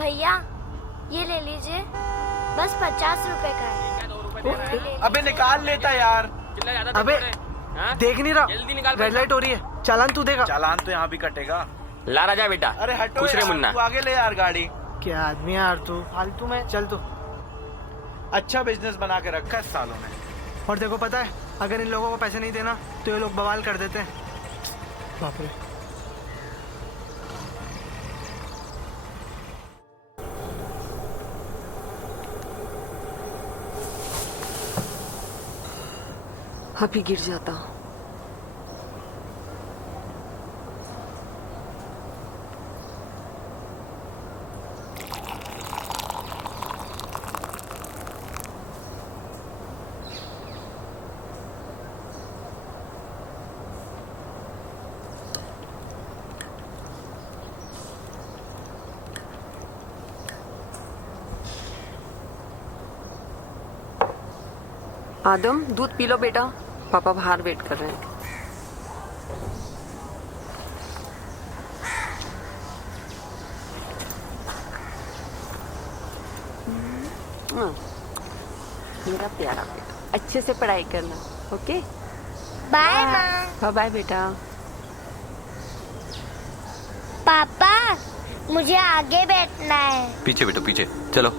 भैया ये ले लीजिए, बस 50 रुपए का है। अबे निकाल लेता यार। अबे देख नहीं रहा, जल्दी निकाल। रेड लाइट हो रही है, चालान तू देगा। चालान तो यहाँ भी कटेगा। ला राजा बेटा। अरे हटो खुश रहे यार, मुन्ना। तू आगे ले यार गाड़ी। क्या आदमी है यार तू, फालतू में। चल तू। अच्छा बिजनेस बना के रखा है इस सालों ने। और देखो पता है, अगर इन लोगों को पैसे नहीं देना तो ये लोग बवाल कर देते हैं। बाप रे। अभी गिर जाता। आदम दूध पी लो बेटा, पापा बाहर वेट कर रहे हैं। मेरा प्यारा बेटा, अच्छे से पढ़ाई करना। ओके बाय माँ। बाय बाय बेटा। पापा मुझे आगे बैठना है। पीछे बेटो पीछे चलो।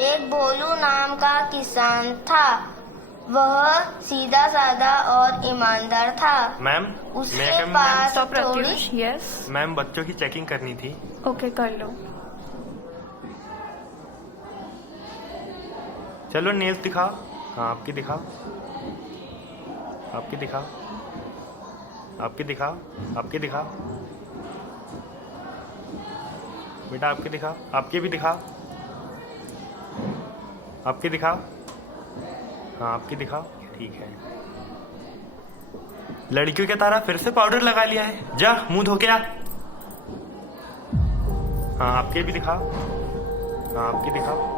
एक भोलू नाम का किसान था। वह सीधा साधा और ईमानदार था। मैम उसके पास Stop थोड़ी प्रत्युष, यस मैम बच्चों की चेकिंग करनी थी। ओके कर लो। चलो नेल्स दिखाओ। हाँ आपकी दिखाओ, आपकी दिखाओ, आपकी दिखाओ, आपकी दिखाओ बेटा, आपकी दिखाओ, आपकी भी दिखाओ, आपकी दिखाओ। हाँ आपकी दिखाओ, ठीक है। लड़कियों की तरह फिर से पाउडर लगा लिया है, जा मुंह धो के आ। हाँ आपके भी दिखाओ, हाँ आपकी दिखाओ।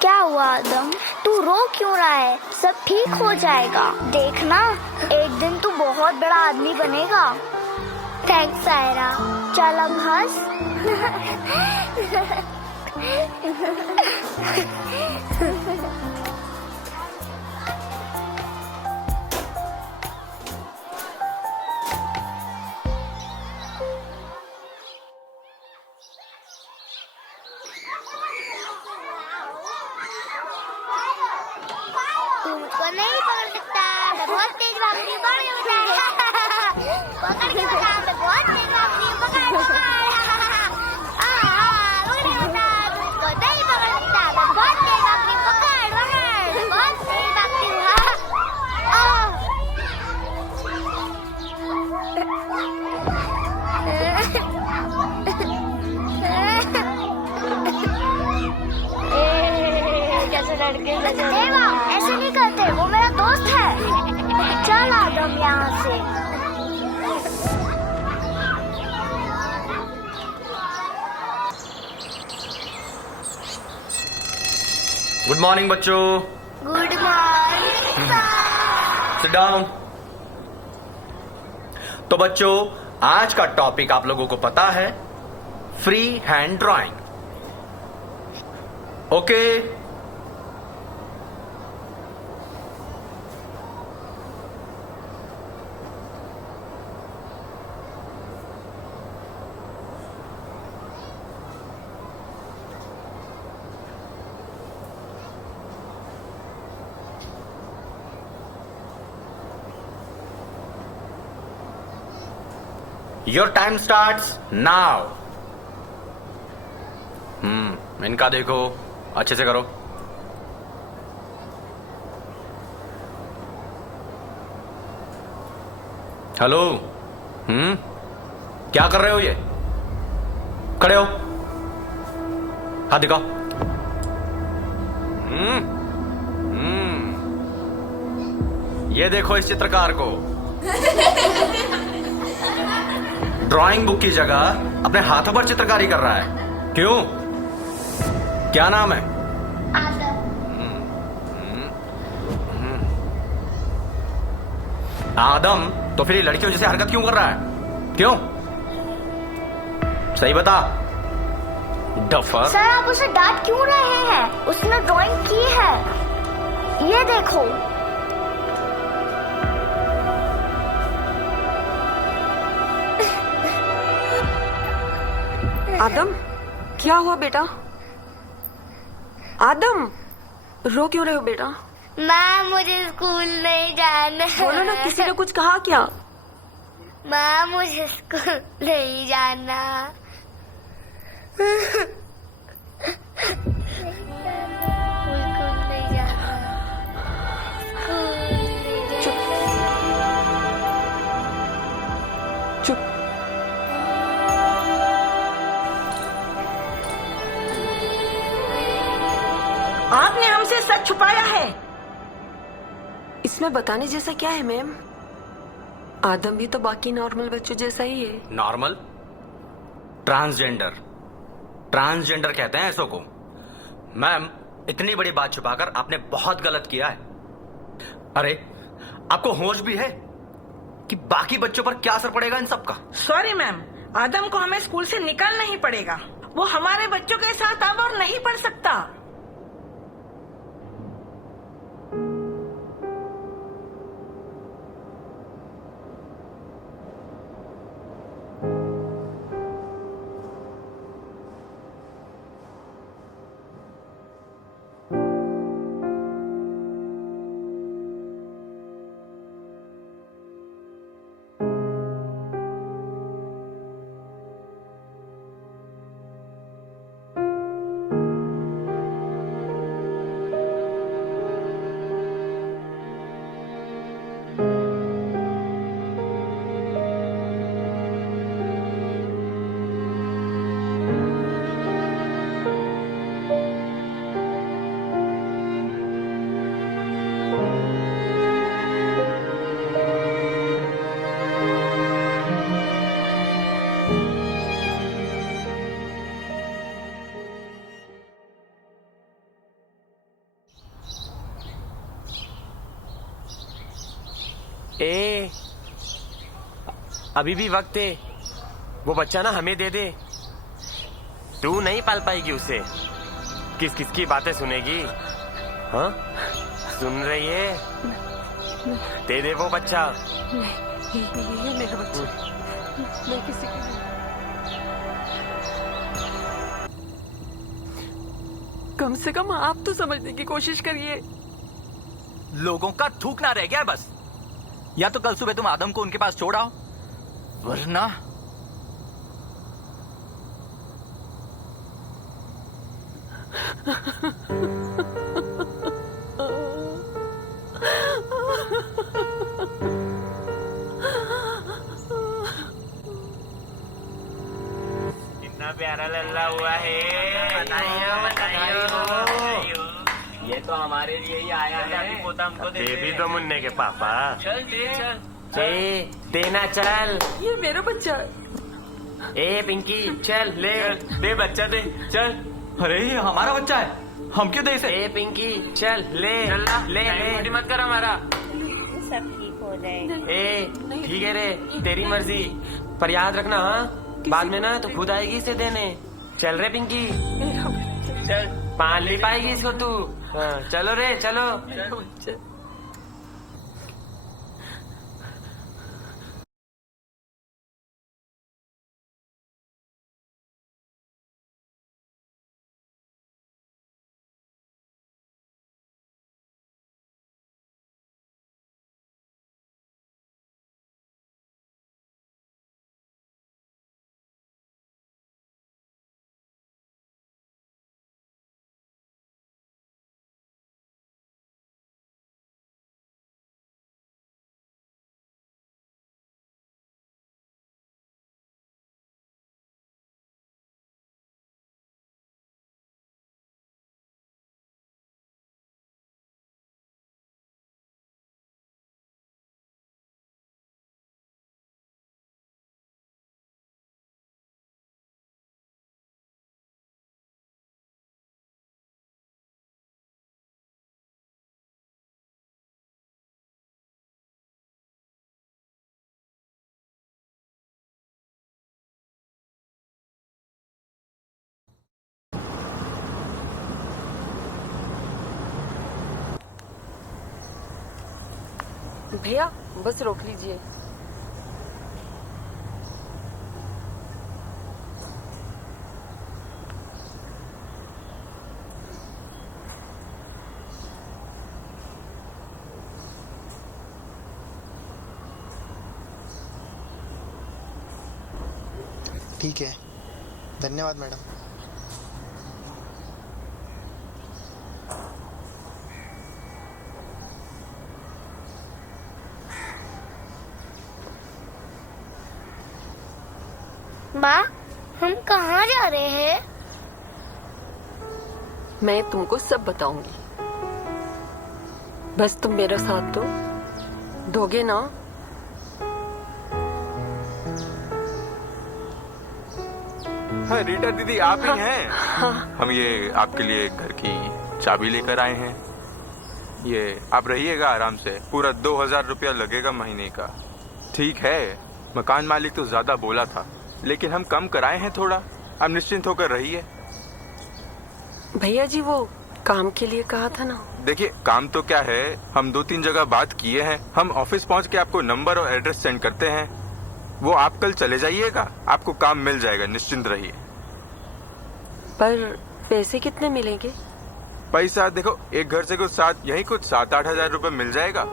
क्या हुआ आदम, तू रो क्यों रहा है? सब ठीक हो जाएगा, देखना एक दिन तू बहुत बड़ा आदमी बनेगा। थैंक्स सायरा, चल अब हंस। तुमको नहीं पकड़ सकता, मैं बहुत तेज भागती हूँ, पकड़ के बता। पकड़ के बता, मैं बहुत तेज भागती हूँ, पकड़ पकड़। पकड़ के बता, तुमको नहीं पकड़ सकता, मैं बहुत तेज भागती हूँ, पकड़ पकड़, बहुत तेज भागती हूँ। हाँ लड़के से देवा ऐसे नहीं करते, वो मेरा दोस्त है। चल आदम यहाँ से। गुड मॉर्निंग बच्चों। Good morning. Sit down. तो बच्चों, आज का टॉपिक आप लोगों को पता है, free hand drawing. Okay? Your time starts now. इनका देखो, अच्छे से करो। हेलो। क्या कर रहे हो ये? खड़े हो, हाथ दिखाओ। ये देखो इस चित्रकार को। ड्राइंग बुक की जगह अपने हाथों पर चित्रकारी कर रहा है। क्यों? क्या नाम है? आदम। तो फिर ये लड़कियों जैसे हरकत क्यों कर रहा है? क्यों? सही बता। डफर। सर आप उसे डांट क्यों रहे हैं? उसने ड्राइंग की है, ये देखो। आदम, क्या हुआ बेटा? आदम, रो क्यों रहे हो बेटा? माँ मुझे स्कूल नहीं जाना। बोलो ना, किसी ने कुछ कहा क्या? माँ मुझे स्कूल नहीं जाना। स्कूल नहीं जाना। चुप चुप। आपने हमसे सच छुपाया है। इसमें बताने जैसा क्या है मैम? आदम भी तो बाकी नॉर्मल बच्चों जैसा ही है। नॉर्मल? ट्रांसजेंडर। ट्रांसजेंडर कहते हैं ऐसो को। मैम, इतनी बड़ी बात छुपाकर आपने बहुत गलत किया है। अरे, आपको होश भी है कि बाकी बच्चों पर क्या असर पड़ेगा इन सब का? सॉरी मैम, आदम को हमें स्कूल से निकालना ही पड़ेगा। वो हमारे बच्चों के साथ अब और नहीं पढ़ सकता। ए, अभी भी वक्त है। वो बच्चा ना हमें दे दे। तू नहीं पाल पाएगी उसे। किस किस की बातें सुनेगी? हाँ, सुन रही है? दे दे वो बच्चा। ये मेरा बच्चा। मैं किसी को कम से कम आप तो समझने की कोशिश करिए। लोगों का थूकना रह गया बस। या तो कल सुबह तुम आदम को उनके पास छोड़ आओ, वरना इतना प्यारा लल्ला हुआ है। बताइए बताइए। ये तो हमारे लिए ही आया है। पोता हमको दे भी तो मुन्ने के पापा। चल दे चल। देना चल। ये मेरा बच्चा है। ए पिंकी चल ले दे बच्चा दे चल। अरे ये हमारा बच्चा है, हम क्यों दे इसे? ए पिंकी चल ले ले मत कर हमारा। सब ठीक हो जाएगा। ए ठीक है रे, तेरी मर्जी, पर याद रखना हाँ, बाद में ना तो खुद आएगी इसे देने। चल रे पिंकी चल, पाल ले पाएगी इसको तू। हाँ, चलो रे चलो। भैया बस रोक लीजिए। ठीक है, धन्यवाद मैडम। माँ, हम कहाँ जा रहे हैं? मैं तुमको सब बताऊंगी, बस तुम मेरा साथ दो, दोगे ना? हाँ रीटा दीदी आप ही हैं? हम ये आपके लिए घर की चाबी लेकर आए हैं। ये आप रहिएगा आराम से, पूरा 2000 रुपया लगेगा महीने का। ठीक है, मकान मालिक तो ज्यादा बोला था, लेकिन हम कम कराए हैं थोड़ा। आप निश्चिंत होकर रहिए। भैया जी वो काम के लिए कहा था ना। देखिए काम तो क्या है, हम 2-3 जगह बात किए हैं। हम ऑफिस पहुंच के आपको नंबर और एड्रेस सेंड करते हैं। वो आप कल चले जाइएगा, आपको काम मिल जाएगा, निश्चिंत रहिए। पर पैसे कितने मिलेंगे? पैसा देखो, एक घर से कुछ 7-8 हजार रुपए मिल जाएगा,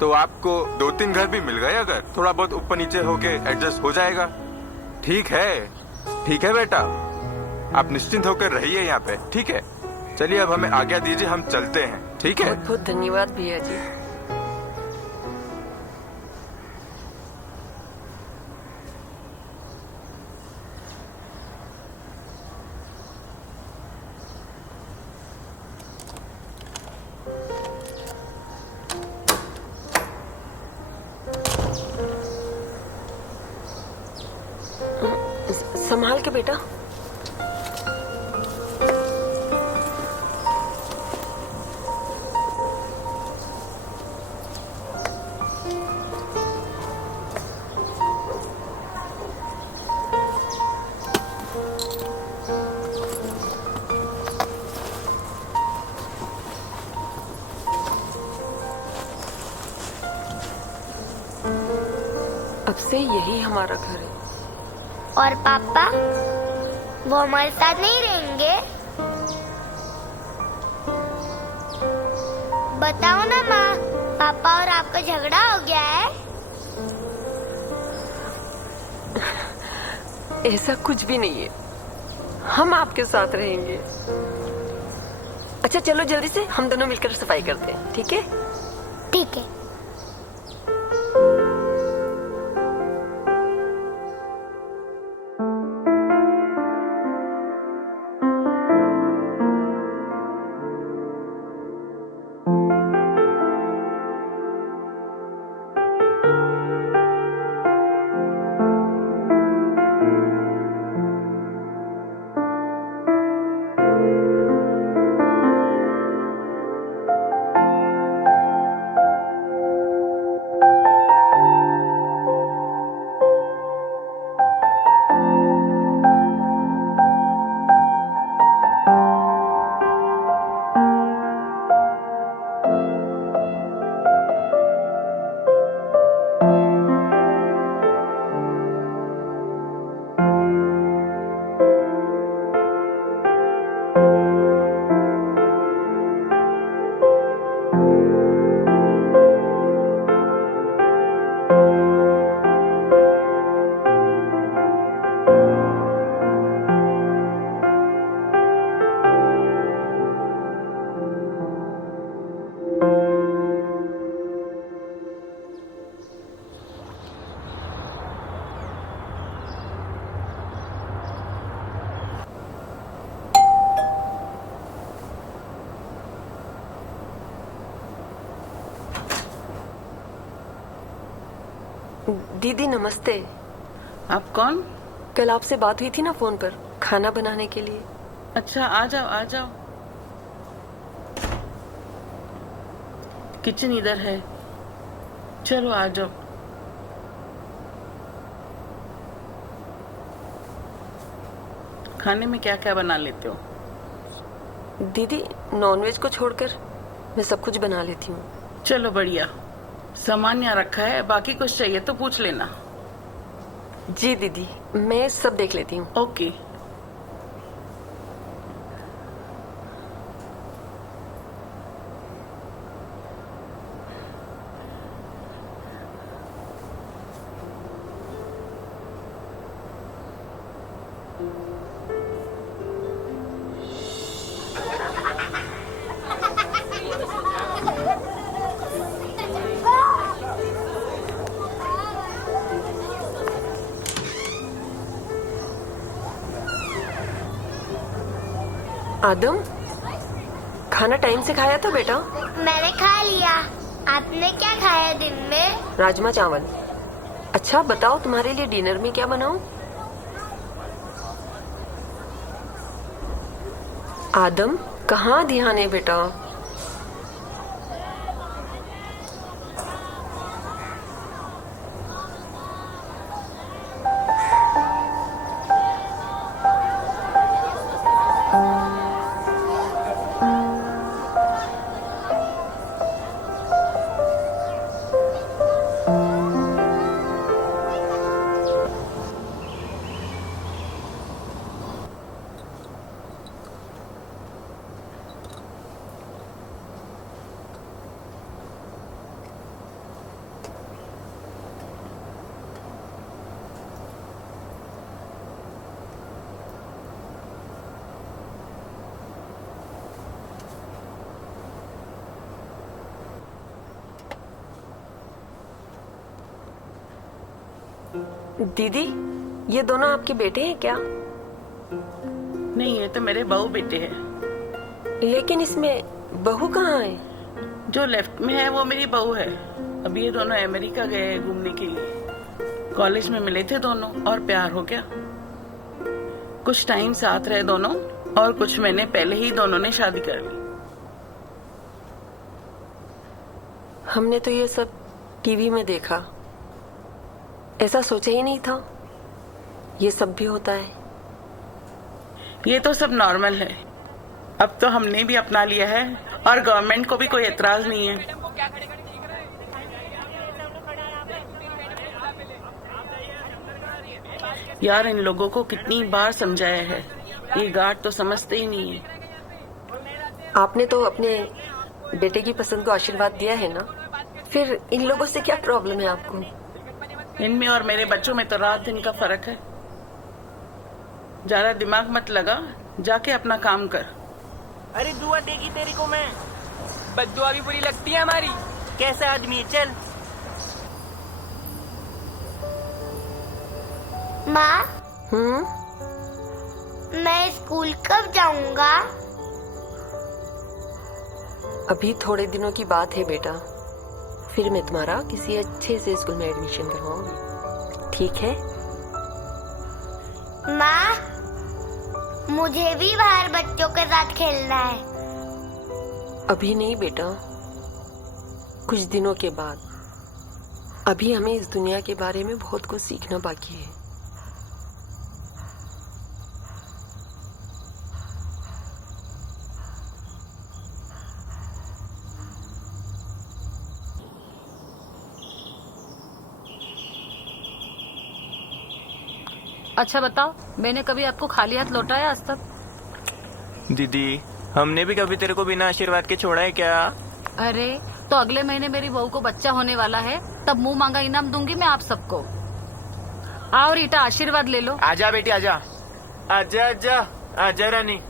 तो आपको 2-3 घर भी मिल गए। अगर थोड़ा बहुत ऊपर नीचे होके एडजस्ट हो जाएगा। ठीक है बेटा, आप निश्चिंत होकर रहिए यहाँ पे। ठीक है, चलिए अब हमें आज्ञा दीजिए, हम चलते हैं। ठीक है, बहुत बहुत धन्यवाद भैया जी। संभाल के बेटा। अब से यही हमारा घर है। और पापा, वो हमारे साथ नहीं रहेंगे? बताओ ना माँ, पापा और आपका झगड़ा हो गया है? ऐसा कुछ भी नहीं है, हम आपके साथ रहेंगे। अच्छा चलो जल्दी से हम दोनों मिलकर सफाई करते हैं, ठीक है? ठीक है। दीदी नमस्ते। आप कौन? कल आपसे बात हुई थी ना फोन पर खाना बनाने के लिए। अच्छा, आ जाओ आ जाओ। किचन इधर है, चलो आ जाओ। खाने में क्या क्या बना लेते हो? दीदी नॉनवेज को छोड़कर मैं सब कुछ बना लेती हूँ। चलो बढ़िया, सामान यहाँ रखा है, बाकी कुछ चाहिए तो पूछ लेना। जी दीदी, मैं सब देख लेती हूँ। ओके। आदम, खाना टाइम से खाया था बेटा? मैंने खा लिया। आपने क्या खाया दिन में? राजमा चावल। अच्छा बताओ तुम्हारे लिए डिनर में क्या बनाऊं? आदम कहाँ ध्यान है बेटा? दीदी ये दोनों आपके बेटे हैं क्या? नहीं, ये तो मेरे बहू बेटे हैं। लेकिन इसमें बहू कहाँ है? जो लेफ्ट में है वो मेरी बहू है। अभी ये दोनों अमेरिका गए हैं घूमने के लिए। कॉलेज में मिले थे दोनों और प्यार हो गया। कुछ टाइम साथ रहे दोनों और कुछ महीने पहले ही दोनों ने शादी कर ली। हमने तो ये सब टीवी में देखा, ऐसा सोचा ही नहीं था ये सब भी होता है। ये तो सब नॉर्मल है। अब तो हमने भी अपना लिया है और गवर्नमेंट को भी कोई एतराज नहीं है। यार इन लोगों को कितनी बार समझाया है, ये गार्ड तो समझते ही नहीं है। आपने तो अपने बेटे की पसंद को आशीर्वाद दिया है ना, फिर इन लोगों से क्या प्रॉब्लम है आपको? इनमें और मेरे बच्चों में तो रात दिन का फर्क है। ज्यादा दिमाग मत लगा, जाके अपना काम कर। अरे दुआ देगी तेरी को मैं, बद्दुआ भी बुरी लगती है हमारी। कैसा आदमी, चल। माँ, मैं स्कूल कब जाऊंगा? अभी थोड़े दिनों की बात है बेटा, फिर मैं तुम्हारा किसी अच्छे से स्कूल में एडमिशन करवाऊंगी, ठीक है? माँ, मुझे भी बाहर बच्चों के साथ खेलना है। अभी नहीं बेटा, कुछ दिनों के बाद। अभी हमें इस दुनिया के बारे में बहुत कुछ सीखना बाकी है। अच्छा बताओ, मैंने कभी आपको खाली हाथ लौटाया आज तक? दीदी हमने भी कभी तेरे को बिना आशीर्वाद के छोड़ा है क्या? अरे तो अगले महीने मेरी बहू को बच्चा होने वाला है, तब मुंह मांगा इनाम दूंगी मैं आप सबको। आओ रीटा, आशीर्वाद ले लो। आजा बेटी आजा। आजा आजा आजा रानी।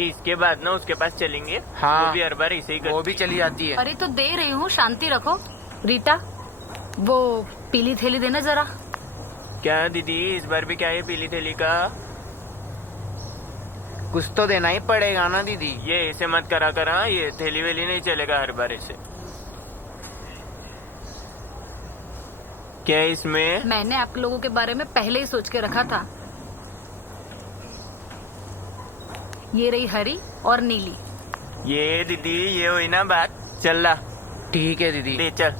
इसके बाद ना उसके पास चलेंगे। हाँ, वो भी हर बार ऐसे ही करती। वो भी चली जाती है। अरे तो दे रही हूँ, शांति रखो। रीटा वो पीली थैली देना जरा। क्या दीदी इस बार भी क्या है पीली थैली का? कुछ तो देना ही पड़ेगा ना दीदी। ये ऐसे मत करा कर, हाँ, ये थैली वेली नहीं चलेगा हर बार ऐसे। क्या इसमें? मैंने आप लोगों के बारे में पहले ही सोच के रखा था। ये रही हरी और नीली। ये दीदी, ये हुई ना बात। चल ला। ठीक है दीदी। ले चल,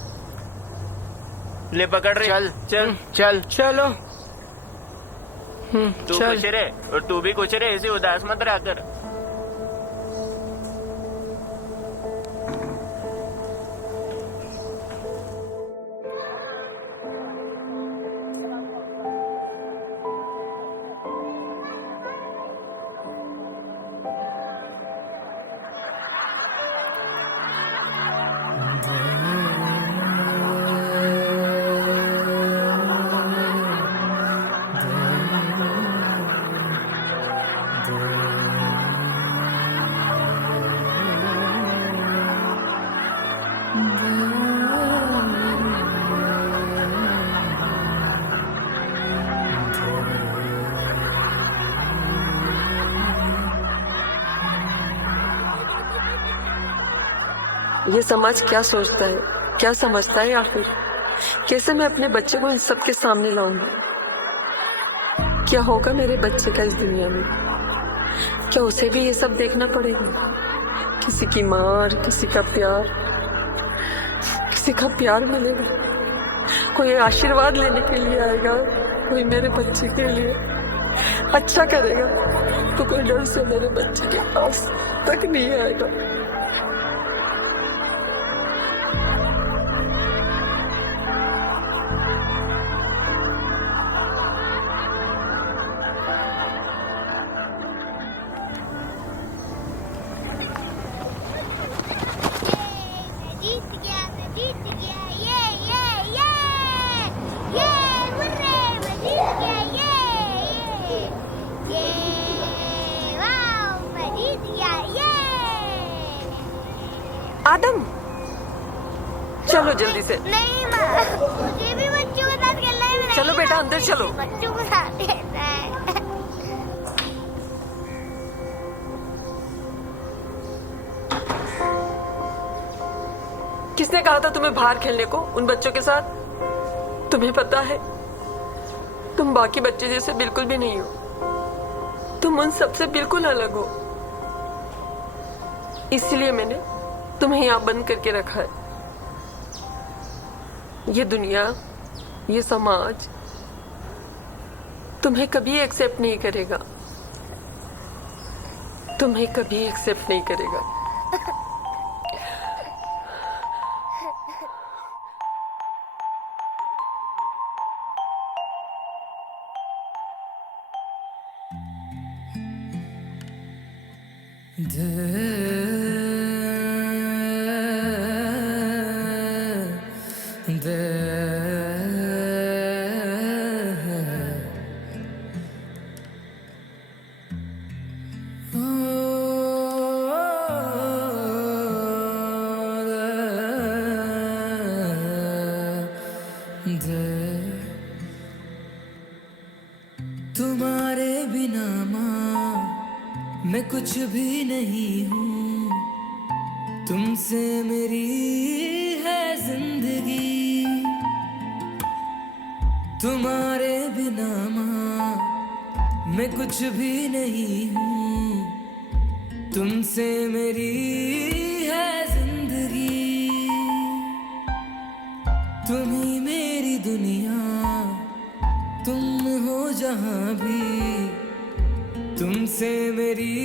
ले पकड़ रहे। चल चल चल चलो। तू चल। खुश रहे और तू भी खुश रहे, ऐसे उदास मत रहा कर। ये समाज क्या सोचता है, क्या समझता है, आखिर कैसे मैं अपने बच्चे को इन सब के सामने लाऊंगी? क्या होगा मेरे बच्चे का इस दुनिया में? क्या उसे भी ये सब देखना पड़ेगा? किसी की मार, किसी का प्यार मिलेगा, कोई आशीर्वाद लेने के लिए आएगा, कोई मेरे बच्चे के लिए अच्छा करेगा, तो कोई डर से मेरे बच्चे के पास तक नहीं आएगा। आदम, चलो जल्दी से। नहीं माँ, मुझे भी बच्चों के साथ खेलना है। चलो बेटा, अंदर चलो। बच्चों के साथ खेलना है। किसने कहा था तुम्हें बाहर खेलने को उन बच्चों के साथ? तुम्हें पता है, तुम बाकी बच्चे जैसे बिल्कुल भी नहीं हो। तुम उन सबसे बिल्कुल अलग हो। इसलिए मैंने तुम्हें यहां बंद करके रखा है। ये दुनिया, ये समाज तुम्हें कभी एक्सेप्ट नहीं करेगा, तुम्हें कभी एक्सेप्ट नहीं करेगा। तुम्हारे बिना माँ मैं कुछ भी नहीं हूँ, तुमसे मेरी है जिंदगी। तुम्हारे बिना माँ मैं कुछ भी नहीं हूँ, तुमसे मेरी है जिंदगी। तुम ही मेरी दुनिया, तुम हो जहाँ भी, तुमसे मेरी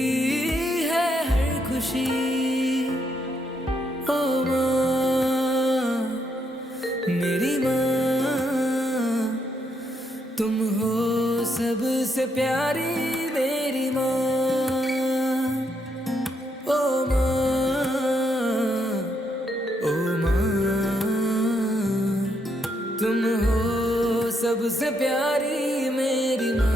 है हर खुशी। ओ माँ, मेरी माँ, तुम हो सबसे प्यारी मेरी माँ। ओ माँ, ओ माँ, तुम हो सबसे प्यारी मेरी माँ।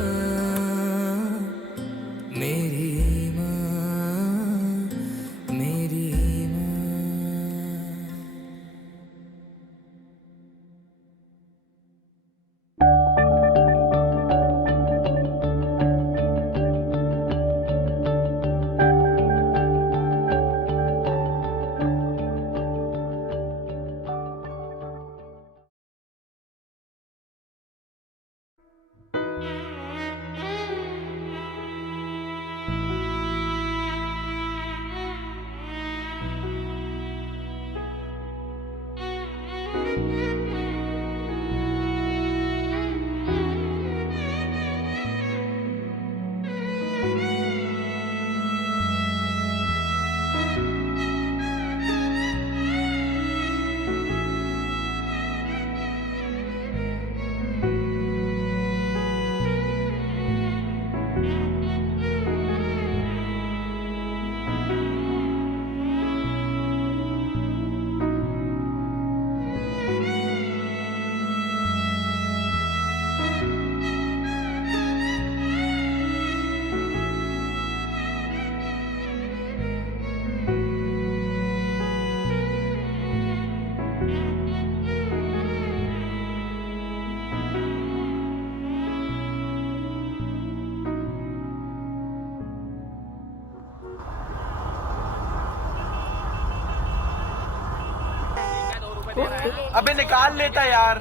अबे निकाल लेता यार।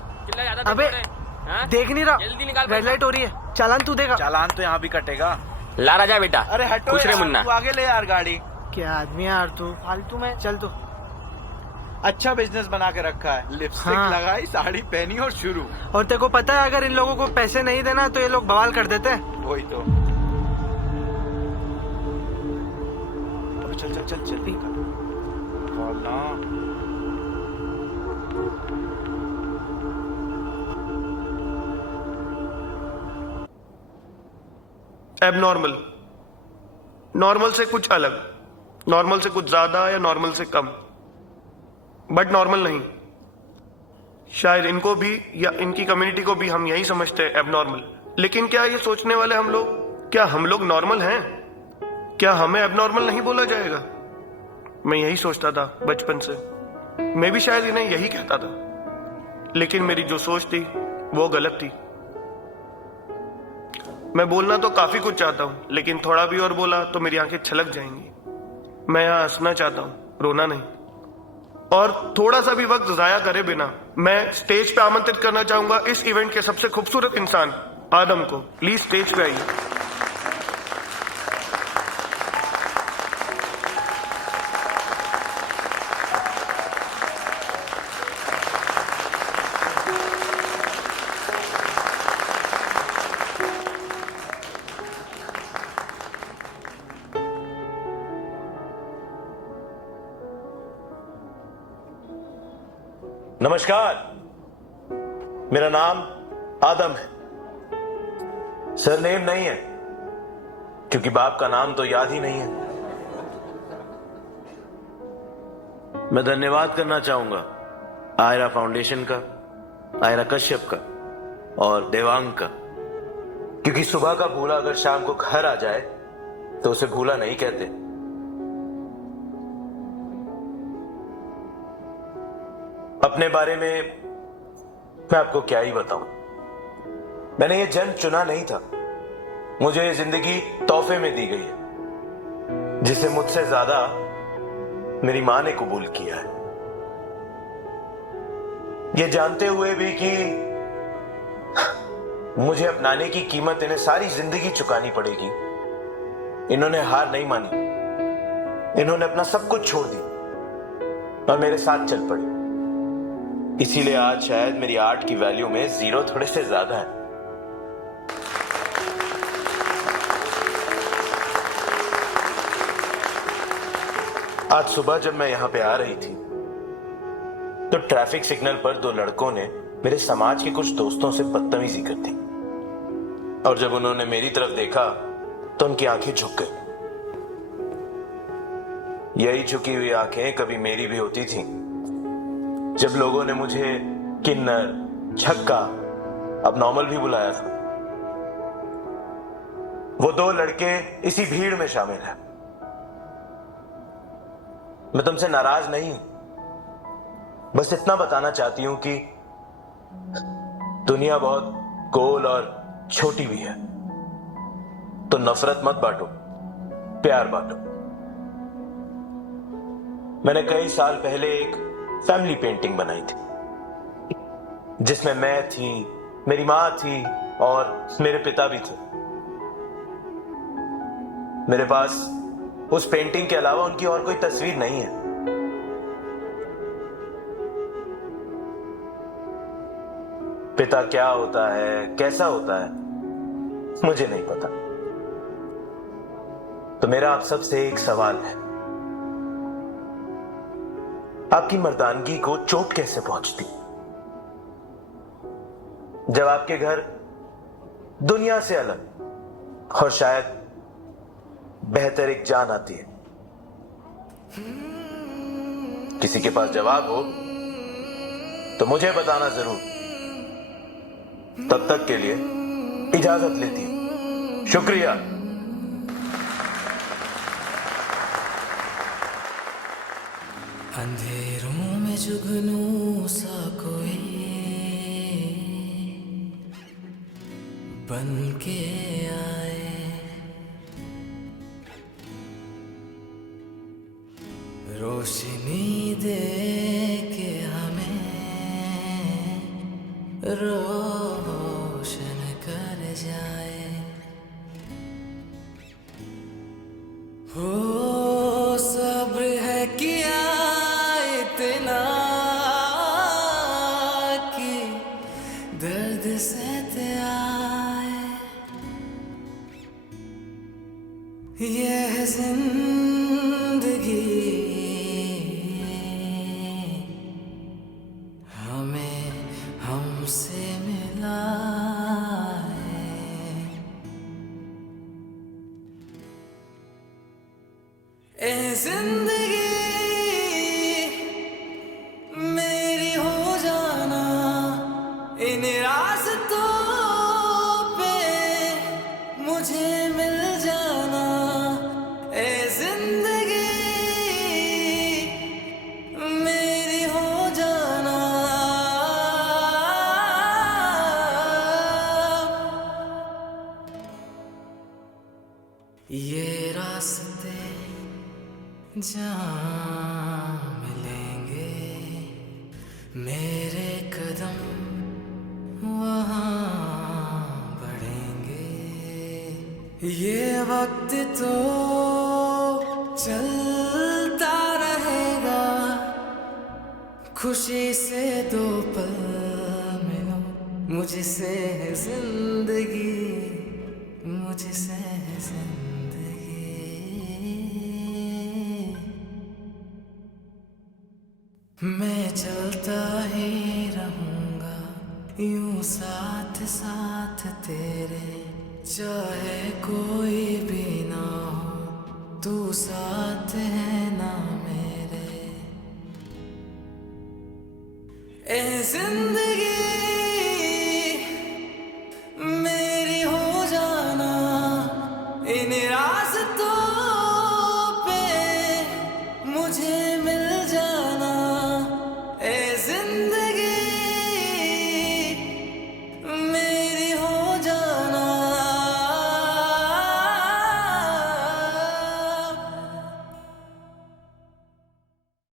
अबे देख नहीं रहा, जल्दी निकाल रेड लाइट हो रही है, चालान तू देगा। चालान तो यहाँ भी कटेगा। ला राजा बेटा। अरे हटो कुछ रे यार, मुन्ना। तू आगे ले यार गाड़ी। क्या आदमी है यार तू, फालतू में। चल तू। अच्छा बिजनेस बना के रखा है। लिपस्टिक हाँ। लगाई, साड़ी पहनी और शुरू। और तेरे को पता है अगर इन लोगों को पैसे नहीं देना तो ये लोग बवाल कर देते हैं। वही तो। अब चल चल चल जल्दी कॉल ना। एबनॉर्मल, नॉर्मल से कुछ अलग, नॉर्मल से कुछ ज्यादा या नॉर्मल से कम, बट नॉर्मल नहीं। शायद इनको भी या इनकी कम्युनिटी को भी हम यही समझते हैं एबनॉर्मल। लेकिन क्या ये सोचने वाले हम लोग, क्या हम लोग नॉर्मल हैं? क्या हमें एबनॉर्मल नहीं बोला जाएगा? मैं यही सोचता था बचपन से। मैं भी शायद इन्हें यही कहता था, लेकिन मेरी जो सोच थी वो गलत थी। मैं बोलना तो काफी कुछ चाहता हूं, लेकिन थोड़ा भी और बोला तो मेरी आंखें छलक जाएंगी। मैं यहां हंसना चाहता हूं, रोना नहीं। और थोड़ा सा भी वक्त जाया करे बिना मैं स्टेज पे आमंत्रित करना चाहूंगा इस इवेंट के सबसे खूबसूरत इंसान आदम को। प्लीज स्टेज पे आइए। नमस्कार, मेरा नाम आदम है। सरनेम नहीं है, क्योंकि बाप का नाम तो याद ही नहीं है। मैं धन्यवाद करना चाहूंगा आयरा फाउंडेशन का, आयरा कश्यप का और देवांग का, क्योंकि सुबह का भूला अगर शाम को घर आ जाए तो उसे भूला नहीं कहते। अपने बारे में मैं आपको क्या ही बताऊं। मैंने ये जन्म चुना नहीं था, मुझे ये जिंदगी तोहफे में दी गई है, जिसे मुझसे ज्यादा मेरी मां ने कबूल किया है। ये जानते हुए भी कि मुझे अपनाने की कीमत इन्हें सारी जिंदगी चुकानी पड़ेगी, इन्होंने हार नहीं मानी। इन्होंने अपना सब कुछ छोड़ दिया और मेरे साथ चल पड़े। इसीलिए आज शायद मेरी आर्ट की वैल्यू में 0 थोड़े से ज्यादा है। आज सुबह जब मैं यहां पे आ रही थी तो ट्रैफिक सिग्नल पर 2 लड़कों ने मेरे समाज के कुछ दोस्तों से बदतमीजी कर दी, और जब उन्होंने मेरी तरफ देखा तो उनकी आंखें झुक गई। यही झुकी हुई आंखें कभी मेरी भी होती थी जब लोगों ने मुझे किन्नर, छक्का, अबनॉर्मल भी बुलाया था। वो 2 लड़के इसी भीड़ में शामिल हैं। मैं तुमसे नाराज नहीं हूं, बस इतना बताना चाहती हूं कि दुनिया बहुत गोल और छोटी भी है, तो नफरत मत बांटो, प्यार बांटो। मैंने कई साल पहले एक फैमिली पेंटिंग बनाई थी, जिसमें मैं थी, मेरी मां थी और मेरे पिता भी थे। मेरे पास उस पेंटिंग के अलावा उनकी और कोई तस्वीर नहीं है। पिता क्या होता है, कैसा होता है, मुझे नहीं पता। तो मेरा आप सबसे एक सवाल है, आपकी मर्दानगी को चोट कैसे पहुंचती जब आपके घर दुनिया से अलग और शायद बेहतर एक जान आती है? किसी के पास जवाब हो तो मुझे बताना जरूर। तब तक के लिए इजाजत लेती हूं। शुक्रिया। अंधेरों में जुगनू सा कोई बन के आए, रोशनी दे के हमें रोशन कर जाए। हो सब्र है किया इतना कि दर्द सहते आए। यह जिंदगी हमें हमसे मिलाए। ए जिंदगी मेरी हो जाना इन रास्तों पे मुझे मिल जाना। ए जिंदगी मेरी हो जाना। ये रास्ते जहाँ मिलेंगे मेरे कदम वहाँ बढ़ेंगे। ये वक्त तो चलता रहेगा, खुशी से दो पल मिलो मुझसे है जिंदगी, मुझसे है जिंदगी। मैं चलता ही रहूंगा यूं साथ साथ तेरे, चाहे कोई भी ना हो तू साथ है ना मेरे। ए जिंदगी मेरी हो जाना इन